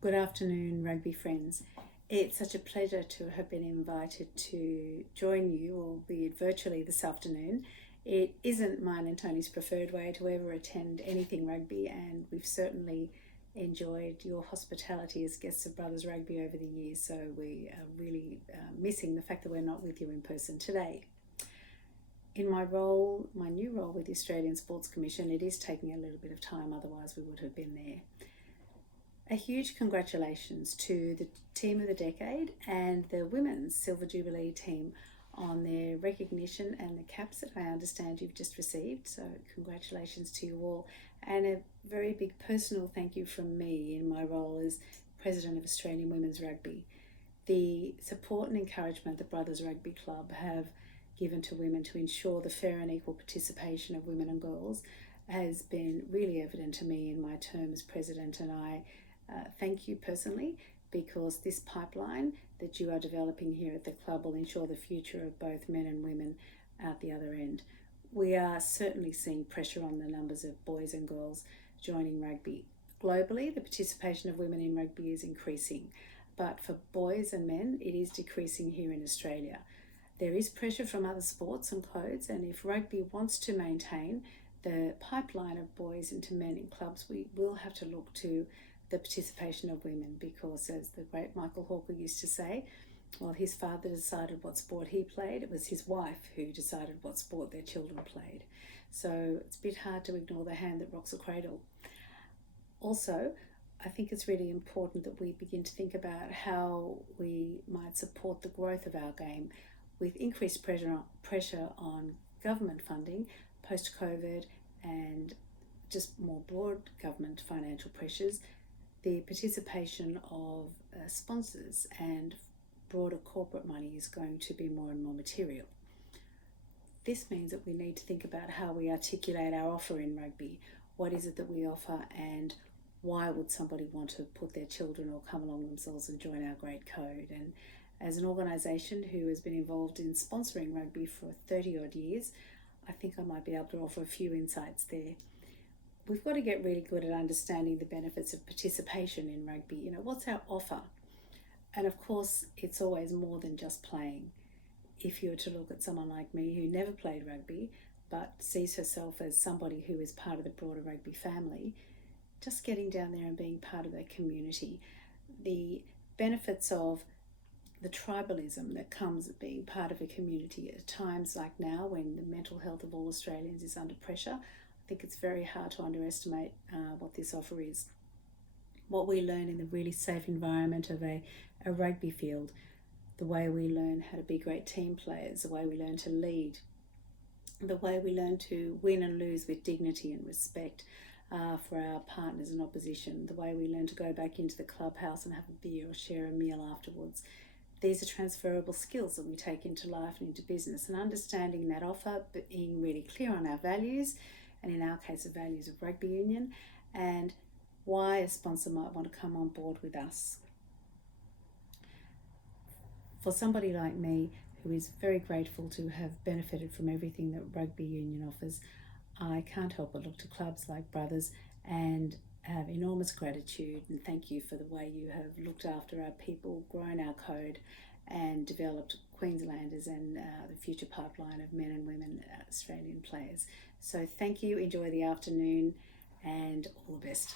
Good afternoon, rugby friends. It's such a pleasure to have been invited to join you, albeit virtually, this afternoon. It isn't mine and Tony's preferred way to ever attend anything rugby, and we've certainly enjoyed your hospitality as guests of Brothers Rugby over the years, so we are really missing the fact that we're not with you in person today. In my new role with the Australian Sports Commission, it is taking a little bit of time, otherwise we would have been there. A huge congratulations to the team of the decade and the women's Silver Jubilee team on their recognition and the caps that I understand you've just received. So congratulations to you all, and a very big personal thank you from me in my role as President of Australian Women's Rugby. The support and encouragement the Brothers Rugby Club have given to women to ensure the fair and equal participation of women and girls has been really evident to me in my term as President, and I thank you personally, because this pipeline that you are developing here at the club will ensure the future of both men and women out the other end. We are certainly seeing pressure on the numbers of boys and girls joining rugby. Globally, the participation of women in rugby is increasing, but for boys and men, it is decreasing here in Australia. There is pressure from other sports and codes, and if rugby wants to maintain the pipeline of boys into men in clubs, we will have to look to the participation of women, because, as the great Michael Hawker used to say, while his father decided what sport he played, it was his wife who decided what sport their children played. So it's a bit hard to ignore the hand that rocks the cradle. Also, I think it's really important that we begin to think about how we might support the growth of our game with increased pressure on government funding post-COVID, and just more broad government financial pressures. The participation of sponsors and broader corporate money is going to be more and more material. This means that we need to think about how we articulate our offer in rugby. What is it that we offer, and why would somebody want to put their children or come along themselves and join our great code? And as an organisation who has been involved in sponsoring rugby for 30 odd years, I think I might be able to offer a few insights there. We've got to get really good at understanding the benefits of participation in rugby. What's our offer? And of course, it's always more than just playing. If you were to look at someone like me who never played rugby, but sees herself as somebody who is part of the broader rugby family, just getting down there and being part of that community, the benefits of the tribalism that comes with being part of a community at times like now, when the mental health of all Australians is under pressure, I think it's very hard to underestimate what this offer is. What we learn in the really safe environment of a rugby field, the way we learn how to be great team players, the way we learn to lead, the way we learn to win and lose with dignity and respect for our partners and opposition, the way we learn to go back into the clubhouse and have a beer or share a meal afterwards. These are transferable skills that we take into life and into business, and understanding that offer, being really clear on our values, and in our case the values of rugby union, and why a sponsor might want to come on board with us. For somebody like me, who is very grateful to have benefited from everything that rugby union offers, I can't help but look to clubs like Brothers and have enormous gratitude and thank you for the way you have looked after our people, grown our code, and developed Queenslanders and the future pipeline of men and women Australian players. So thank you, enjoy the afternoon, and all the best.